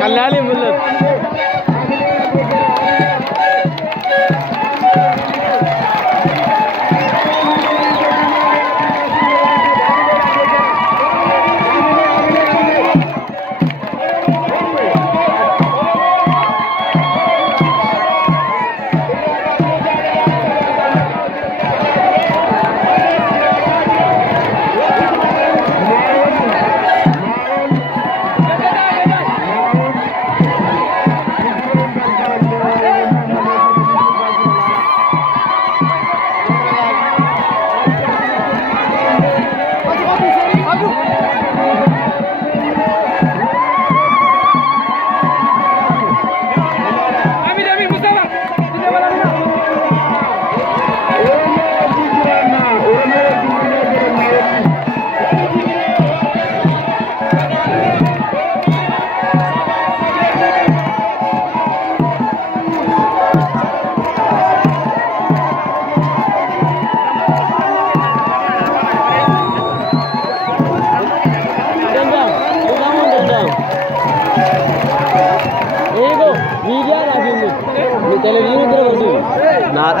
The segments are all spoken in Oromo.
Kalali mullet.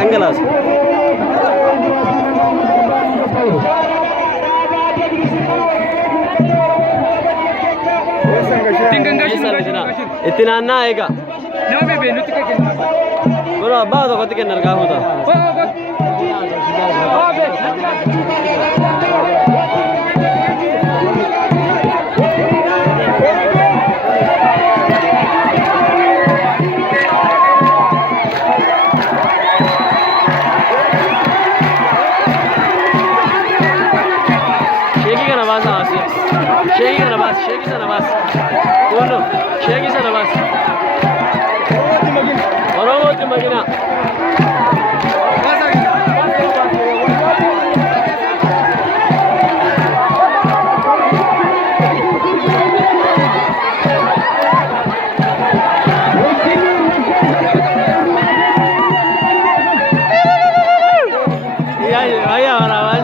Anggalas. Itti naannaa eega. Nama bebe nuti kake. Bro abbaa tokkotti kennan gaafuta. Sheki sana bas. Uno, sheki sana bas. Oromoo ti magina. Ya, ahora vaya.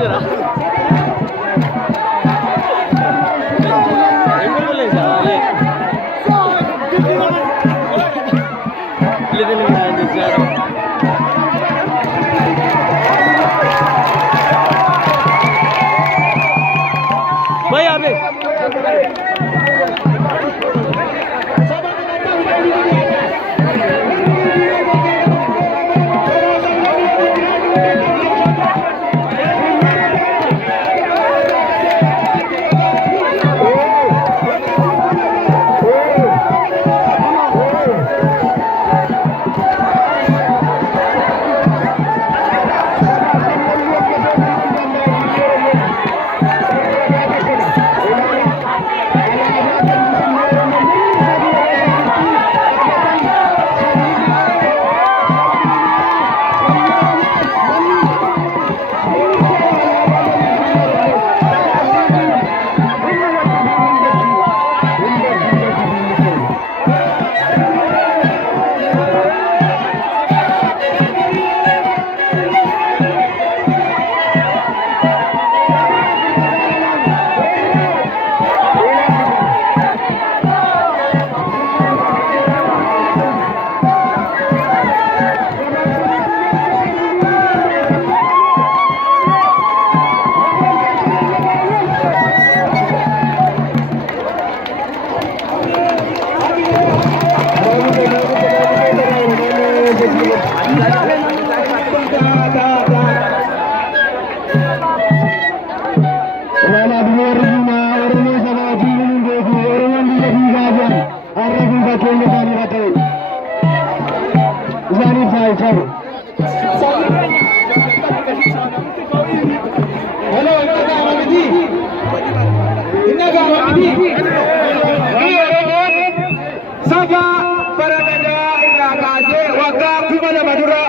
madura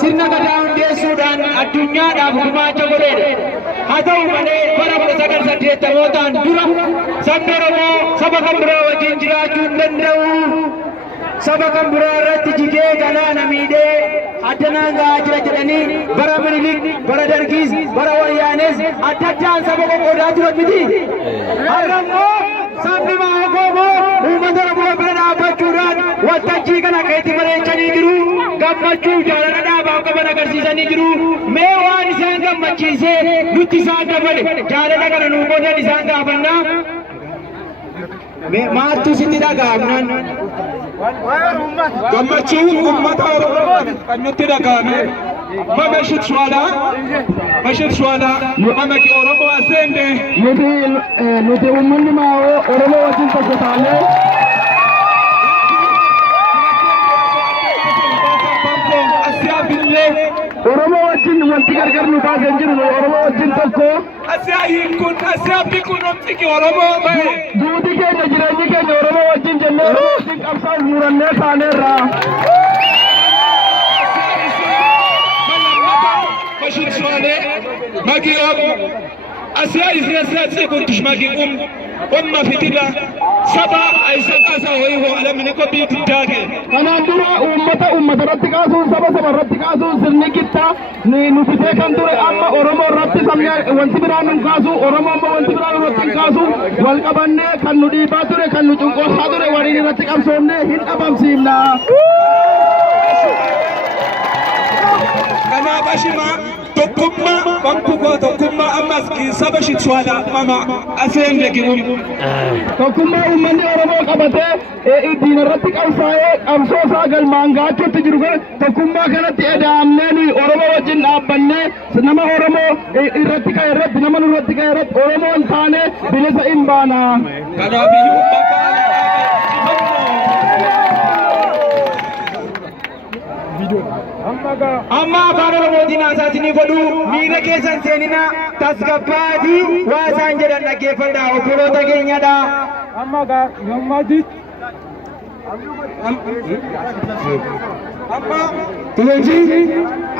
sirna gadaa hundeessuudhaan addunyaadhaaf gumaacha godheedha. Haa ta'u malee bara 1980 dura sabni Oromoo saba kan biraa wajjin jiraachuu hin danda'u. Saba kan biraa irratti jigee galaana miidhee addanaan gahaa jira jedhanii bara Minilik, bara Dargiis, bara Wayyaanes adda addaan saba qoqqoodaa turan miti. Har'a immoo sabni Maakoomoo uummata Oromoo bira dhaabbachuudhaan waltajjii kana keetti bareechanii jiru. Gammachuu jaalala dhaabaaf qaban agarsiisanii jiru. Mee waan isaan gammachiisee nutti isaan dabale jaalala kana nuu boodan isaan gaafannaa. Maaltu sitti dhaga'amnaan? Gammachuun uummata Oromoo kan nutti dhaga'ame. Mamashit Swala mamaki Oromoo asende. Nuti uummanni Maa'oo Oromoo wajjin tokko taanee. Oromoo wajjin wanti gargar nu baasee jiru Oromoo wajjin tokko. Asiyaa kun omtiki Oromoo bahe. Duuti keenya jireenyi keenya Oromoo wajjin jennee wajjin qabsaa'uuf murannee kaaneerra. Mashit Swale magi asiyaa isiyaa kun tishmagi umma fitila saba aisan asa hoyi alamni ko bi titage. Kanaan dura uummata irratti kaasuun saba irratti kaasuun sirni kitta nu fitee kan ture amma Oromoo irratti sabni wanti biraan nu kaasu Oromoo amma wanti biraan irratti kaasu wal qabannee kan nu dhiibaa ture kan nu cunqursaa ture waliin irratti qabsoomnee hin dhabamsiifna. Kanaaf ashima Tokkummaa bankuko Tokkummaa ammas saba Swala mama aseen deeggiruun. Tokkummaa uummanni Oromoo qabatee diina irratti qabsaa'ee qabsoo isaa galmaan gaachuutti jiru kana Tokkummaa kanatti edaamnee nuyi Oromoo wajjin dhaabbannee nama Oromoo irratti ka'e irratti nama nurratti ka'e irratti Oromoon taane bilisa hin baana. Kanaaf iyyuu amma afaan Oromootiin haasaasinii godhu miira keessan seenina tasgabbaatii waa isaan jedhan dhaggeeffadha obboloota keenyadha. Amma gammadi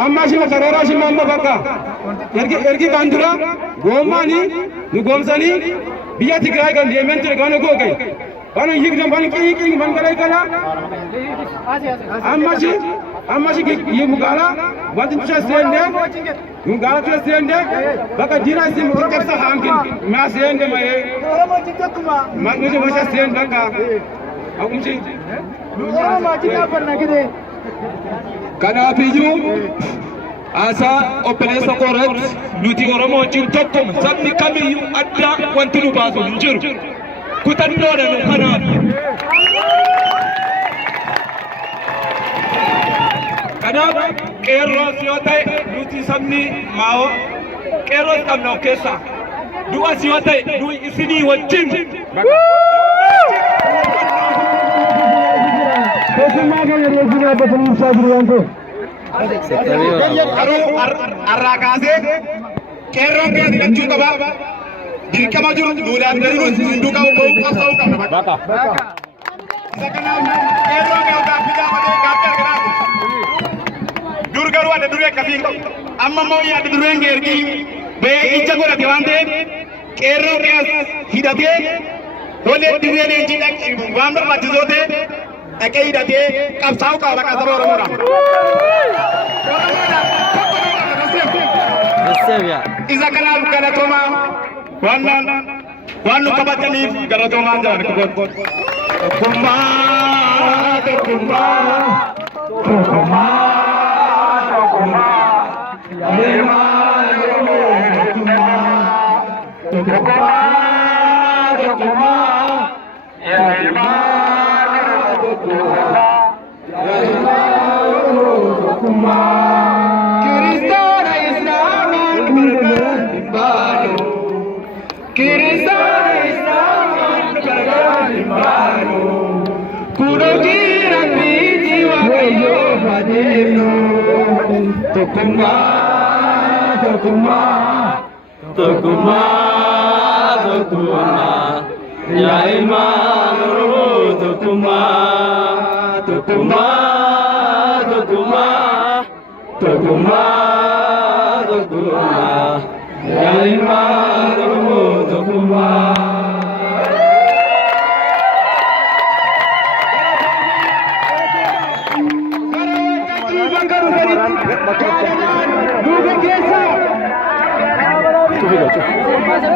amma shima karoora shima amma bakka ergi kan dura goommaanii nu goomsanii biyya Tigraay kan deemen ture kan googay kan yigdan kan qiiqii man galay kana amma shi mugala wanti tushasende mugala tushasende baka dira si mukabsa hankin ma sende maye ma nuje washa sende baka akumchi ma jita barna gide kana piju asa opelesa correct nuti Oromoo wajjin tokkuma sabni kamiyyuu adda wanti nu baasu hin jiru kutannoodha nu kanaaf. Kanaaf qeerroos yoo ta'e nuti sabni Maa'oo qeerroos qabna of keessaa du'as yoo ta'e nuyi isinii wajjin. Tokkummaa keenya wajjin dhaabbatanii ibsaa jiru waan ta'eef. Har'aa kaasee qeerroon keenya hidhachuu qaba. Dirqama jiru duudhaan darbus hunduu qabu qabsaa'uu qabna. Isa kanaaf qeerroon keenya gaaffii gaafatee gaaffii argatu. Dur garuu ada duree akkasii qabu. Amma immoo yaadda dureen geergii ba'ee ija godhate waan ta'eef qeerroo keessa hidhatee tolee dirree leenjii waan barbaachisoo ta'e dhaqee hidhatee qabsaa'uu qaba maqaa saba Oromoodhaaf. Isa kanaaf galatoomaa waan nu qabataniif galatoomaa jiran. Tokkummaa Tokkummaa Tokkummaa. Tokkummaa Tokkummaa Tokkummaa Tokkummaa yaa ilmaan Oromoo Tokkummaa Tokkummaa Tokkummaa Tokkummaa, tokkummaa, yaa ilmaan Oromoo tokkummaa. Nuufi keessa